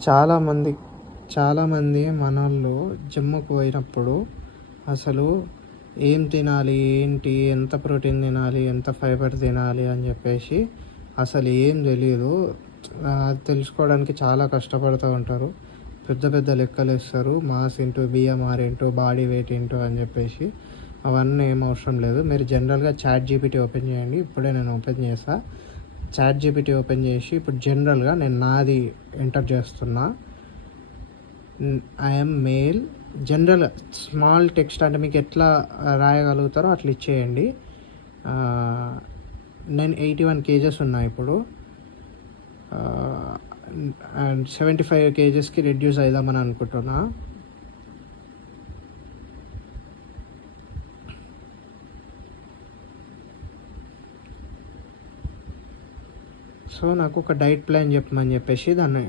చాలామంది చాలామంది మనోళ్ళు జిమ్‌కి పోయినప్పుడు అసలు ఏం తినాలి? ఏంటి? ఎంత ప్రోటీన్ తినాలి? ఎంత ఫైబర్ తినాలి? అని చెప్పేసి అసలు ఏం తెలీదు. అది తెలుసుకోవడానికి చాలా కష్టపడుతూ ఉంటారు. పెద్ద పెద్ద లెక్కలేస్తారు. Mass into BMR into body weight into అని చెప్పేసి. అవన్నీ ఏం అవసరం లేదు. మీరు జనరల్‌గా చాట్‌జీపీటీ ఓపెన్ చేయండి. ఇప్పుడే నేను ఓపెన్ చేశా. చాట్‌జీపీటీ ఓపెన్ చేసి ఇప్పుడు జనరల్‌గా నేను నాది ఎంటర్ చేస్తున్నా. I am male. General small text అంటే మీకు ఎట్లా రాయగలుగుతారో అట్లా ఇచ్చేయండి. నేను 81 కేజెస్ ఉన్నా ఇప్పుడు. అండ్ 75 కేజెస్కి రెడ్యూస్ అవుదామని అనుకుంటున్నా. సో నాకు ఒక డైట్ ప్లాన్ చెప్పమని చెప్పేసి దాన్ని